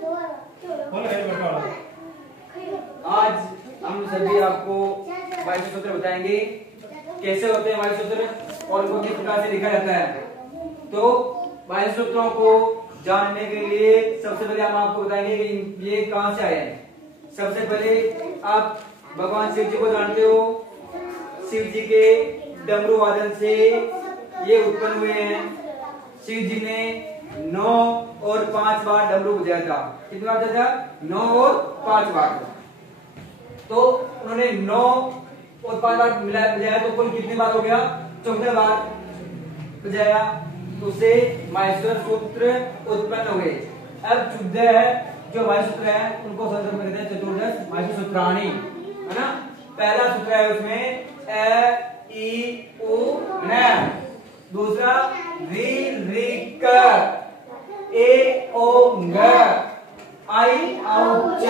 आज हम सभी आपको वायु सूत्र बताएंगे कैसे होते हैं वायु सूत्र और उनको किस प्रकार से लिखा जाता है। तो वायु सूत्रों को जानने के लिए सबसे पहले हम आपको बताएंगे कि ये कहां से आए हैं। सबसे पहले आप भगवान शिव जी को जानते हो। शिव जी के डमरू वादन से ये उत्पन्न हुए हैं। शिव जी ने 9 और 5 बार डमरू बजाया था। कितनी बार बजाया था? 9 और 5 बार। तो उन्होंने 9 और 5 बार मिलाया बजाया तो कुल कितनी बार हो गया? 14 बार बजाया। उससे माहेश्वर सूत्र उत्पन्न हुए। अब 14 जो वायु सूत्र है उनको संस्कृत में कहते हैं चतुर्दश वायु सूत्राणी, है ना। पहला सूत्र है उसमें अ ई उ न, दूसरा री री क, ए ओ ग, आई औ च,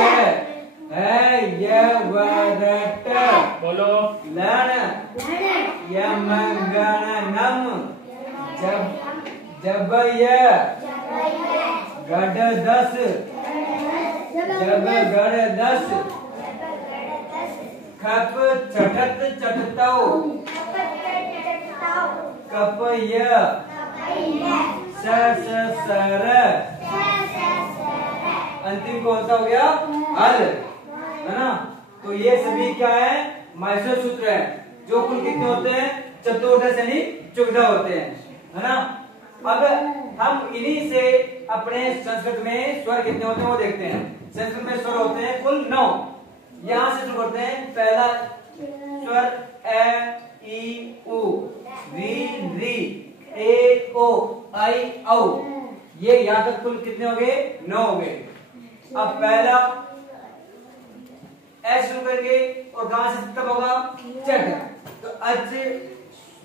है य व र ट, बोलो लन यम गण नम, जब य गढ़ 10, जब गढ़ 10, खप चटत चटतौ, कप य स सर, अंतिम कौन सा हो गया? हल, है ना। तो ये सभी क्या है? माहेश्वर सूत्र है जो कुल कितने होते हैं? चतुर्दश यानी 14 होते हैं, है ना। अब हम इन्हीं से अपने संस्कृत में स्वर कितने होते हैं वो देखते हैं। संस्कृत में स्वर होते हैं कुल 9। यहां से शुरू करते हैं। पहला स्वर अ ई उ, री री, ए ओ, आई औ। ये यहां तक कुल कितने हो गए? 9 हो गए। अब पहला एस शुरू करेंगे और कहां से तब होगा? चट। तो अच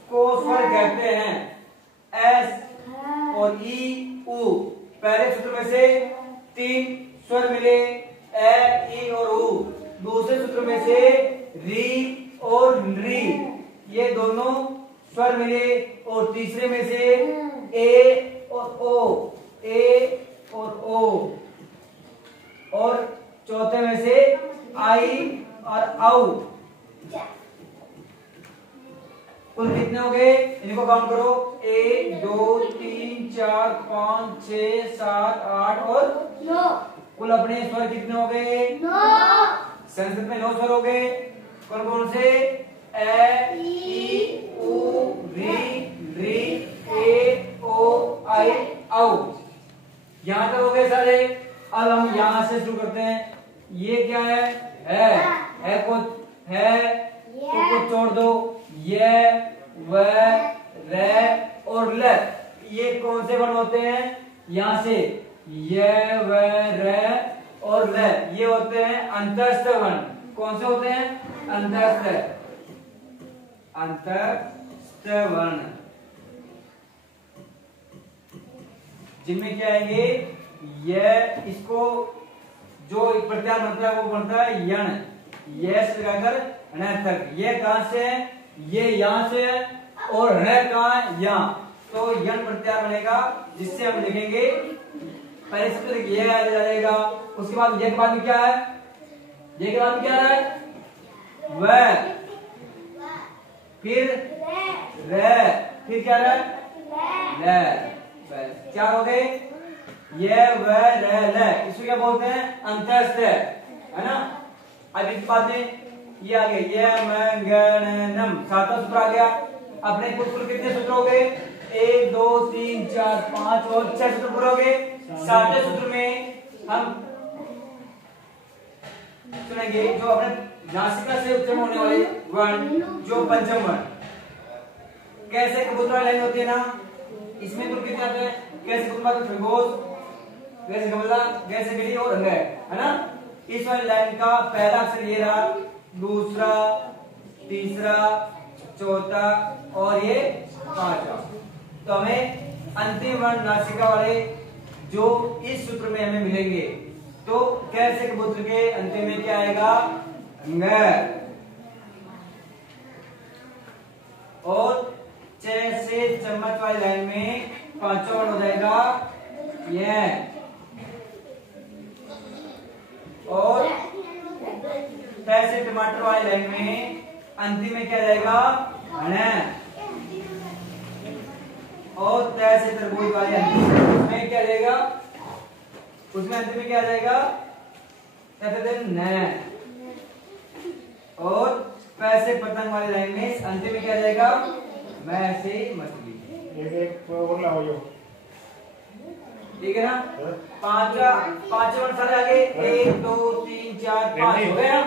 को स्वर कहते हैं। एस और ई उ, पहले सूत्र में से 3 स्वर मिले, ए ई और उ। दूसरे सूत्र में से री और री, ये दोनों स्वर मिले। और तीसरे में से ए और ओ, ए और ओ। और चौथे में से आई और औ। कुल कितने हो गए? इनको काउंट करो। 1 2 3 4 5 6 7 8 और 9। कुल अपने स्वर कितने हो गए? 9। संस्कृत में 9 स्वर हो गए। कौन कौन से? ए ई उ री री, ए ओ आई औ। यहां तक हो गए सारे। अब हम यहां से शुरू करते हैं। ये क्या है? है को है को छोड़ दो। ये व र और ल, ये कौन से वर्ण होते हैं? यहां से ये व र और ल, ये होते हैं अंतस्थ वर्ण। कौन से होते हैं? अंतस्थ वर्ण, जिनमें क्या आएंगे? यह, इसको जो प्रत्यार बनता है वो बनता है यण। यह से लगाकर ण तक। ये कहां से है? ये यहां से है। और ण कहां है? यहां। तो यण प्रत्यार बनेगा जिससे हम लिखेंगे पहले सूत्र ये आ जाएगा। उसके बाद ये के बाद में क्या है? ये के बाद में क्या है? व, फिर र, फिर क्या है? ल। बस 4 हो गए। ये व र ल, इसको क्या बोलते हैं? अंतस्थ, है ना। अब इस बात में ये आ गया ये म गण नम, 7वां सूत्र आ गया। अपने कुल कितने सूत्र हो गए? 1 2 3 4 5 और 6 सूत्र पूरे हो गए। 7वें सूत्र में हम सुनेंगे जो अपने नासिका से उच्चारण होने वाले वर्ण, जो पंचम वर्ण। कैसे कबूतर लाइन होती है ना, इसमें कुल कितने आते हैं? कैसे कबूतर, खरगोश, कैसे गमला, कैसे गिरी और अंग, है ना। इस वाली लाइन का पहला अक्षर ये रहा, दूसरा, तीसरा, चौथा और ये 5वां। तो हमें अंतिम वर्ण नासिका वाले जो इस सूत्र में हमें मिलेंगे। तो कैसे कबूतर के अंतिम में क्या आएगा? ng। और च से चम्मच वाली लाइन में 5वां वर्ण हो जाएगा ये। त से टमाटर वाली लाइन में अंतिम में क्या जाएगा न, और त से तरबूज वाली अंतिम में क्या जाएगा, उसमें अंतिम में क्या जाएगा न, और पैसे पतंग वाली लाइन में अंतिम में क्या जाएगा मैं से मछली। एक और लाओ यो, ठीक है ना। पांच वर्ण सारे आगे 1 2 3 4 5 हो गए ना।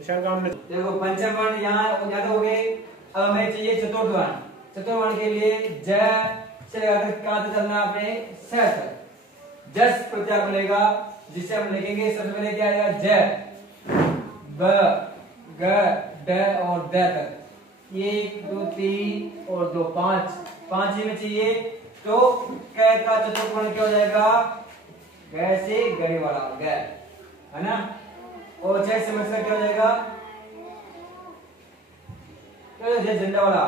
देखो पंचम वर्ण यहाँ ज्यादा हो गए। अब हमें चाहिए चतुर्थ वर्ण। चतुर्थ वर्ण के लिए ज से लेकर कहां तक चलना आपने स तक जस प्रत्यय मिलेगा, जिसे हम लिखेंगे सबसे पहले क्या आएगा ज, ब, ग, ड और द तक। 1 2 3 और 2 5 ही में चाहिए। तो क का चतुर्थ वर्ण क्या हो जाएगा ग से गए वाला ग, है ना। और छह से मछला क्या हो जाएगा झंडा वाला,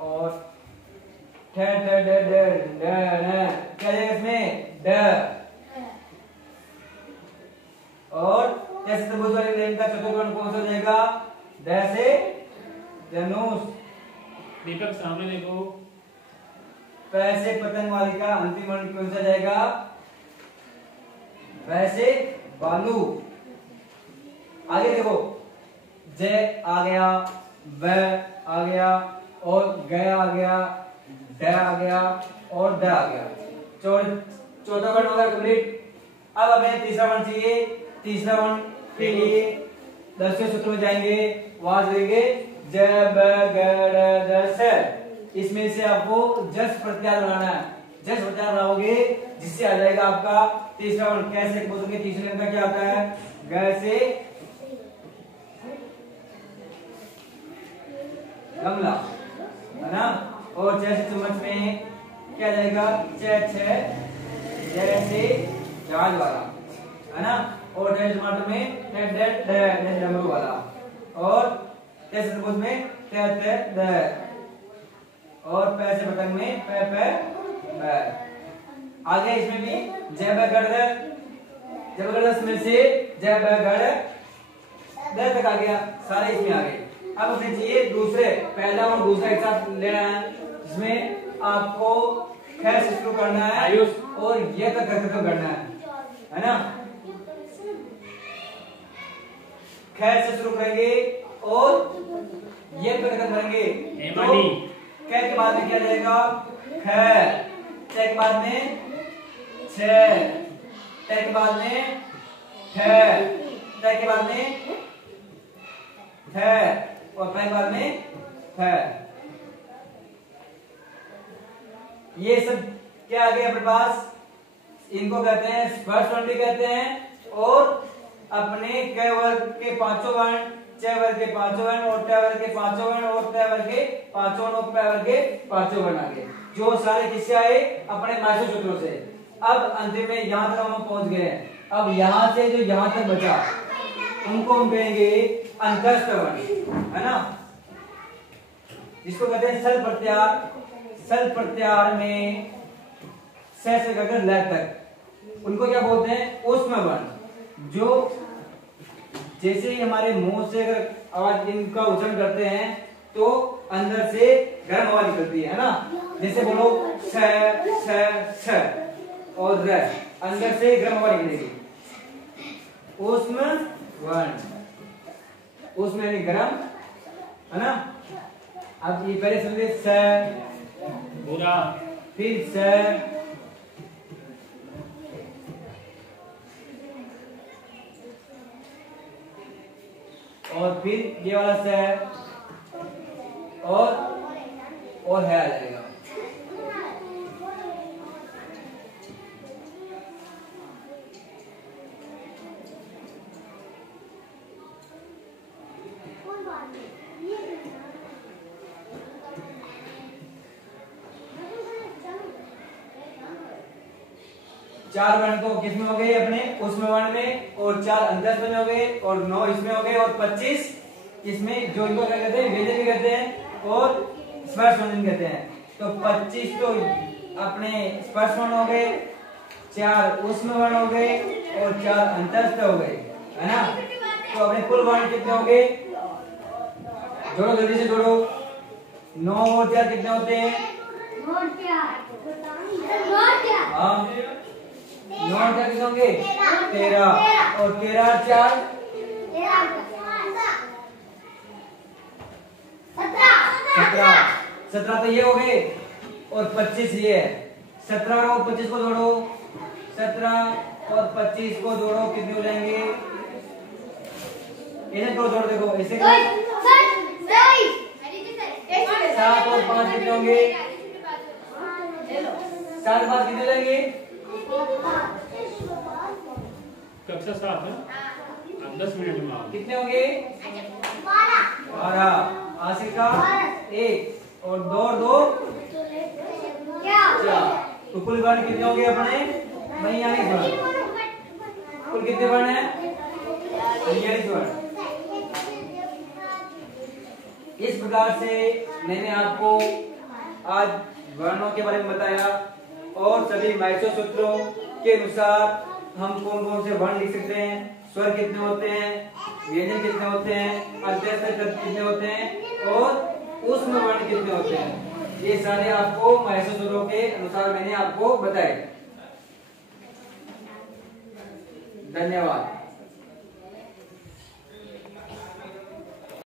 और ठ ठ ड ड ड न क्या जाएगा इसमें ड, और जैसे त्रिभुज वाली लाइन का चतुर्थ वर्ण कौन सा हो जाएगा द से धनुष। दीपक सामने देखो। पैसे पतंग वाली का अंतिम वर्ण कौन सा जाएगा वैसे बालू। आगे देखो ज आ गया, व आ गया, और ग आ गया, ड आ गया और द आ गया। चौथा वर्ण होगा कंप्लीट। अब हमें तीसरा वर्ण चाहिए। तीसरा वर्ण के लिए 10वें सूत्र में जाएंगे, वहां देंगे ज ब ग ड द स। इसमें से आपको जस प्रत्यार बनाना है। जस प्रत्यार बनाओगे जिससे आ जाएगा आपका तीसरा वर्ण। कैसे बोलोगे तीसरे वर्ण का क्या आता है ग से गमला, है ना। और जैसे चम्मच में क्या जाएगा जैसे जहाज वाला, है ना। और जैसे टमाटर में डमरू वाला, और जैसे तरबूज में द, और पैसे पतंग में प। आगे इसमें भी जय बगड़ में से जय बगड़ द तक आ गया, सारे इसमें आ गए। अब उसे चाहिए दूसरे, पहला और दूसरा एक साथ लेना है, जिसमें आपको ख से शुरू करना है और ये तक खत्म करना है ना। ख से शुरू करेंगे और ये तक खत्म करेंगे। तो क के बाद में क्या जाएगा ख, च के बाद में छ, ट के बाद में ठ, त के बाद में ठ, और प के बाद में फ। ये सब क्या आ गया अपने पास, इनको कहते हैं स्पर्श वर्ण भी कहते हैं, और अपने क वर्ग के पांचों वर्ण, च वर्ग के पांचों वर्ण, और ट वर्ग के पांचों वर्ण, और त वर्ग के पांचों वर्ण, और प वर्ग के पांचों वर्ण आ गए, जो सारे किससे आए अपने माइक्रो सूत्रों से। अब अंतिम में यहां तक हम पहुंच गए हैं। अब यहां से जो यहां तक बचा उनको हम कहेंगे अंतस्थ वर्ण, है ना, जिसको कहते हैं सल प्रत्यार। सल प्रत्यार में से लेकर ल तक उनको क्या बोलते हैं ऊष्म वर्ण। जो जैसे ही हमारे मुंह से अगर आवाज इनका उच्चारण करते हैं तो अंदर से गर्म हवा निकलती है ना। जैसे बोलो स और र, अंदर से गर्म हवा निकलेगी, ऊष्म वर्ण। ऊष्म यानी गर्म, है ना। अब ये पहले समझे स, बुरा, फिर स, और फिर ये वाला स, और है आ जाएगा। चार वर्ण तो किसमें हो गए अपने उसमें वर्ण में, और 4 अंतस्थ वर्ण हो गए, और 9 इसमें हो गए, और 25 इसमें जो इनको क्या कहते हैं व्यंजन भी कहते हैं और स्पर्श व्यंजन कहते हैं। तो 25 तो अपने स्पर्श वर्ण हो गए, 4 ऊष्म वर्ण हो गए और 4 अंतस्थ हो गए, है ना। तो अपने कुल वर्ण कितने हो गए, जोड़ो जल्दी से जोड़ो। 9 और 4 कितने होते हैं, हाँ 9 और 4 कितने होंगे, 13 और 13 और 4 17 तो ये हो गए और 25 ये है। 17 और 25 को जोड़ो, 17 और 25 को जोड़ो कितने हो जाएंगे, इन्हें तो जोड़ देखो ऐसे 7 और 5 कितने होंगे, 7 और 5 कितने हो जाएंगे, कक्षा 7 है। अब 10 मिनट में आओ। कितने होंगे, 12। आसिर का 1 और 2 और 2 4। तो कुल वर्ण कितने होंगे अपने, 42 वर्ण। कुल कितने वर्ण है, 42 वर्ण। इस प्रकार से मैंने आपको आज वर्णों के बारे में बताया और सभी माइसो सूत्रों के अनुसार हम कौन कौन से वर्ण लिख सकते हैं, स्वर कितने होते हैं, व्यंजन कितने होते हैं, अंत्यस्थ कितने होते हैं और ऊष्म वर्ण कितने होते हैं, ये सारे आपको माइसो सूत्रों के अनुसार मैंने आपको बताए। धन्यवाद।